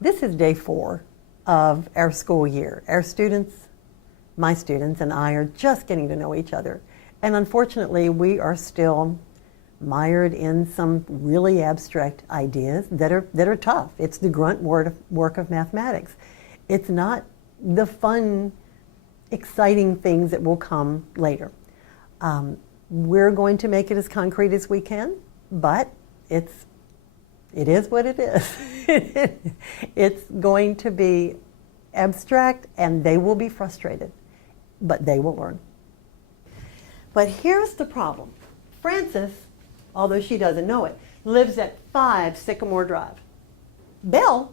This is day 4 of our school year. Our students, my students and I are just getting to know each other. And unfortunately, we are still mired in some really abstract ideas that are tough. It's the grunt work of mathematics. It's not the fun, exciting things that will come later. We're going to make it as concrete as we can, but it is what it is. It's going to be abstract, and they will be frustrated, but they will learn. But here's the problem. Frances, although she doesn't know it, lives at 5 Sycamore Drive. Belle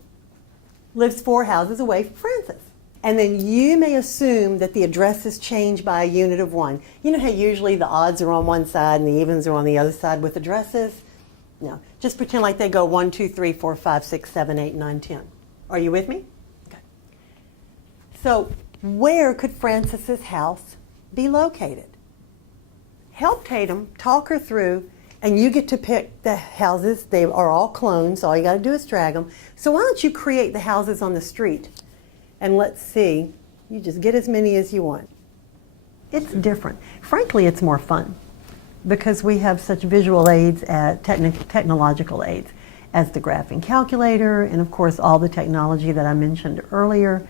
lives 4 houses away from Frances. And then you may assume that the address is changed by a unit of 1. You know how usually the odds are on one side and the evens are on the other side with addresses? No, just pretend like they go 1, 2, 3, 4, 5, 6, 7, 8, 9, 10. Are you with me? Okay. So where could Frances's house be located? Help Tatum talk her through, and you get to pick the houses. They are all clones, so all you got to do is drag them. So why don't you create the houses on the street? And let's see, you just get as many as you want. It's different. Frankly, it's more fun because we have such visual aids, technological aids, as the graphing calculator, and of course all the technology that I mentioned earlier.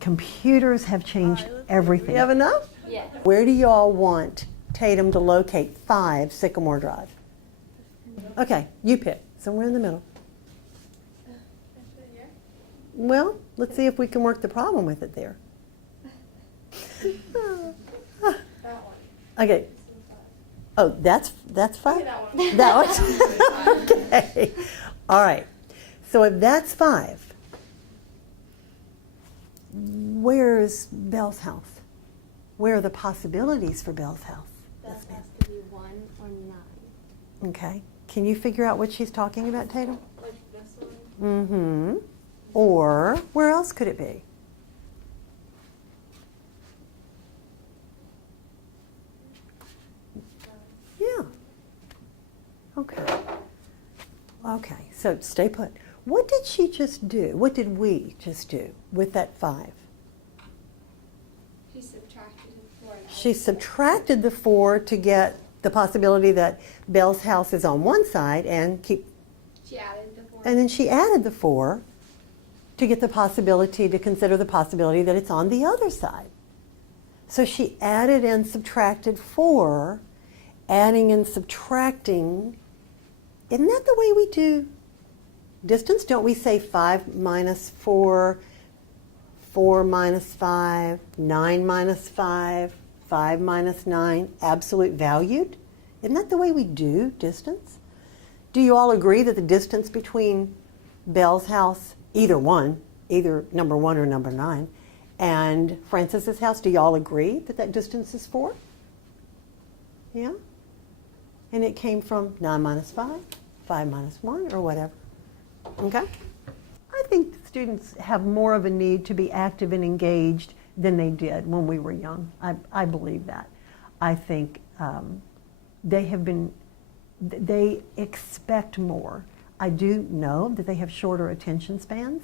Computers have changed everything. You have enough? Yeah. Where do you all want Tatum to locate 5 Sycamore Drive? Okay, you pick. Somewhere in the middle. Well, let's see if we can work the problem with it there. That one. Okay. Oh, that's 5? That one. That one? Okay. All right. So if that's 5, where's Belle's house? Where are the possibilities for Belle's house? That has to be 1 or 9. Okay. Can you figure out what she's talking about, Tatum? Like this one? Mm-hmm. Or where else could it be? Yeah. Okay. Okay, so stay put. What did she just do? What did we just do with that 5? She subtracted the 4. She subtracted the 4 to get the possibility that Belle's house is on one side and She added the 4. and then she added the 4 to get the possibility, to consider the possibility that it's on the other side. So she added and subtracted 4, adding and subtracting. Isn't that the way we do distance? Don't we say 5 minus 4, 4 minus 5, 9 minus 5, 5 minus 9, absolute valued? Isn't that the way we do distance? Do you all agree that the distance between Belle's house, either number 1 or number 9, and Frances's house, do you all agree that that distance is 4? Yeah? And it came from 9 minus 5, 5 minus 1, or whatever. Okay? I think students have more of a need to be active and engaged than they did when we were young. I believe that. I think they expect more. I do know that they have shorter attention spans,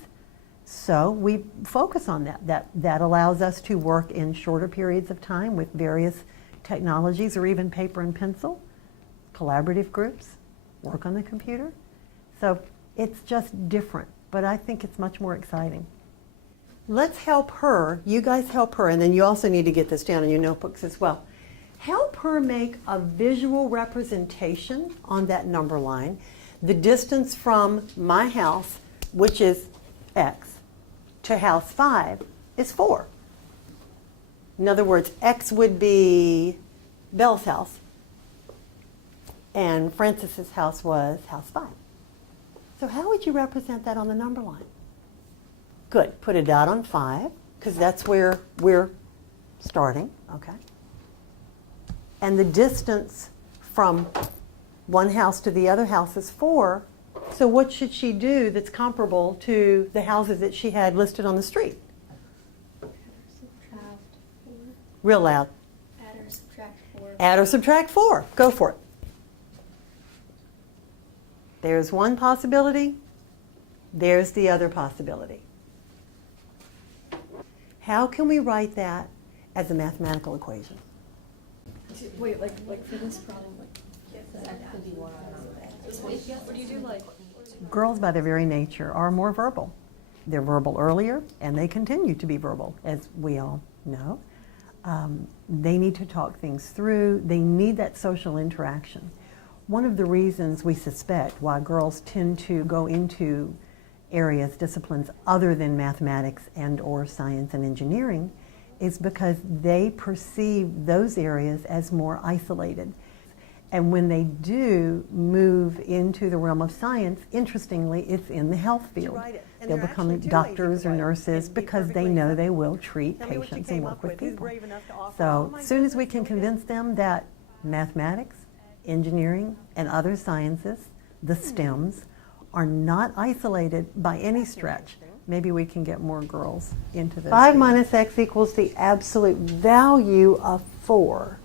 so we focus on that. That allows us to work in shorter periods of time with various technologies or even paper and pencil, collaborative groups, work on the computer. So it's just different, but I think it's much more exciting. Let's help her, you guys help her, and then you also need to get this down in your notebooks as well. Help her make a visual representation on that number line. The distance from my house, which is X, to house 5 is 4. In other words, X would be Belle's house, and Frances's house was house 5. So how would you represent that on the number line? Good. Put a dot on 5, because that's where we're starting. Okay. And the distance from one house to the other house is 4. So what should she do that's comparable to the houses that she had listed on the street? Subtract 4. Real loud. Add or subtract 4. Add or subtract 4. Go for it. There's one possibility. There's the other possibility. How can we write that as a mathematical equation? Wait, like for this problem, what do you do like? Girls, by their very nature, are more verbal. They're verbal earlier, and they continue to be verbal, as we all know. They need to talk things through. They need that social interaction. One of the reasons we suspect why girls tend to go into areas, disciplines other than mathematics and or science and engineering is because they perceive those areas as more isolated. And when they do move into the realm of science, interestingly, it's in the health field. They'll become doctors or nurses because they know they will treat patients and work with people. So as soon as we can convince them that mathematics, engineering, and other sciences, the STEMs, are not isolated by any stretch, maybe we can get more girls into this. 5 minus x equals the absolute value of 4.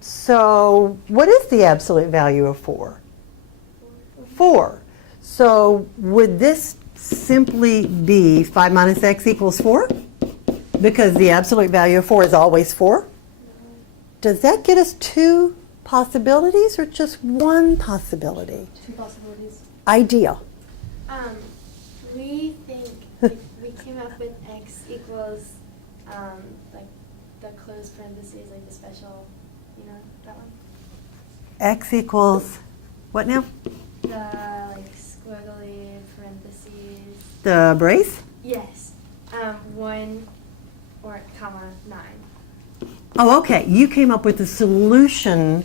So what is the absolute value of 4? 4. So would this simply be 5 minus x equals 4? Because the absolute value of 4 is always 4? Does that get us 2 possibilities or just 1 possibility? 2 possibilities. Idea. We think if we came up with x equals like the closed parentheses, like the special, you know, that one? X equals what now? The like squiggly parentheses. The brace? Yes. 1 or comma 9. Oh, okay. You came up with the solution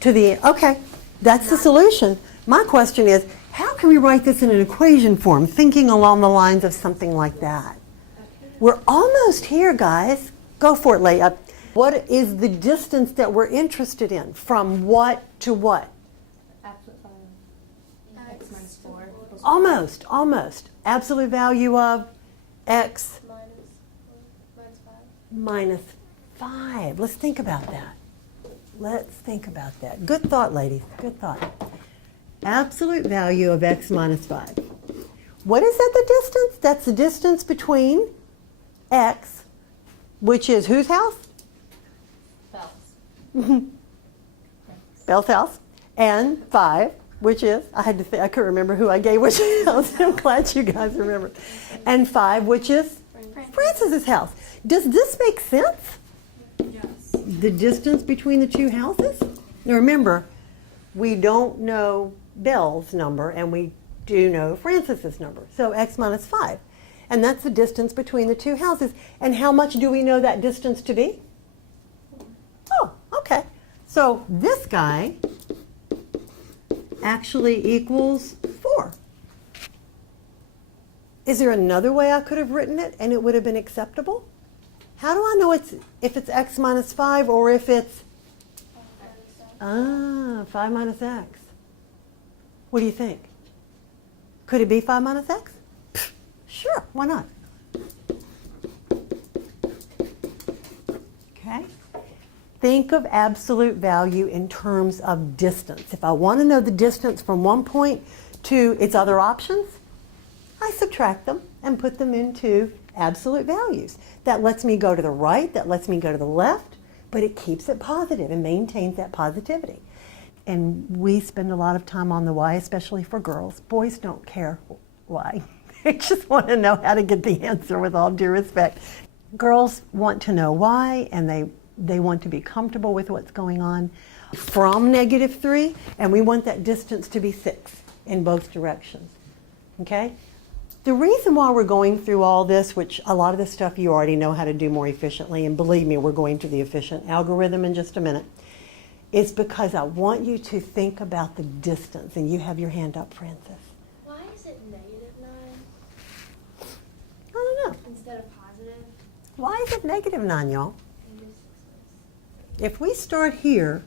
to the, okay, that's the solution. My question is, how can we write this in an equation form, thinking along the lines of something like that? We're almost here, guys. Go for it, Leia. What is the distance that we're interested in? From what to what? Absolute value. X minus 4. Almost, almost. Absolute value of x Minus 5. minus 5. Let's think about that. Let's think about that. Good thought, ladies. Good thought. Absolute value of x minus 5. What is that the distance? That's the distance between x, which is whose house? Bell's house. And 5, which is, I couldn't remember who I gave which house. I'm glad you guys remember. And 5, which is Francis's house. Does this make sense? Yes. The distance between the 2 houses? Now remember, we don't know Bell's number and we do know Francis's number. So x minus 5. And that's the distance between the 2 houses. And how much do we know that distance to be? Oh, okay. So this guy actually equals 4. Is there another way I could have written it and it would have been acceptable? How do I know if it's x minus 5 or if it's 5 minus x? What do you think? Could it be 5 minus x? Pfft, sure, why not? Okay. Think of absolute value in terms of distance. If I want to know the distance from one point to its other options, I subtract them and put them into absolute values. That lets me go to the right, that lets me go to the left, but it keeps it positive and maintains that positivity. And we spend a lot of time on the why, especially for girls. Boys don't care why. They just want to know how to get the answer, with all due respect. Girls want to know why, and they want to be comfortable with what's going on from -3, and we want that distance to be 6 in both directions. Okay? The reason why we're going through all this, which a lot of this stuff you already know how to do more efficiently, and believe me, we're going to the efficient algorithm in just a minute, is because I want you to think about the distance. And you have your hand up, Francis. Why is it -9 I don't know. instead of positive? Why is it -9, y'all? Maybe 6 is. If we start here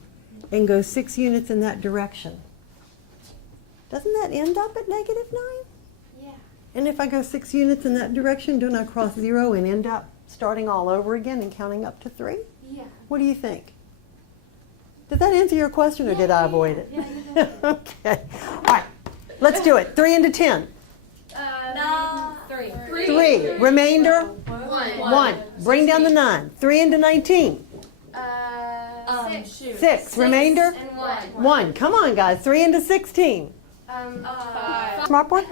and go 6 units in that direction, doesn't that end up at -9? Yeah. And if I go 6 units in that direction, don't I cross 0 and end up starting all over again and counting up to 3? Yeah. What do you think? Did that answer your question, or did I avoid it? Yeah, you did. Okay. All right. Let's do it. 3 into 10. No. 3. Remainder? 1. 1. Bring down the 9. 3 into 19. 6. 6. Remainder? And 1. 1. Come on, guys. 3 into 16. 5. Smartboard?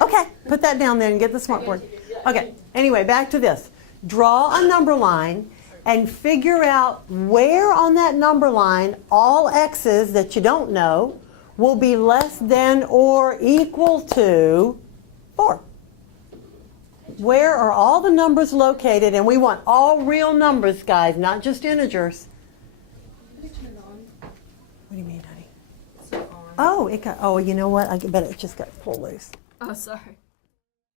Okay, put that down there and get the smartboard. Okay, anyway, back to this. Draw a number line and figure out where on that number line all x's that you don't know will be less than or equal to 4. Where are all the numbers located? And we want all real numbers, guys, not just integers. What do you mean, honey? Oh, you know what? I bet it just got pulled loose. Oh, sorry.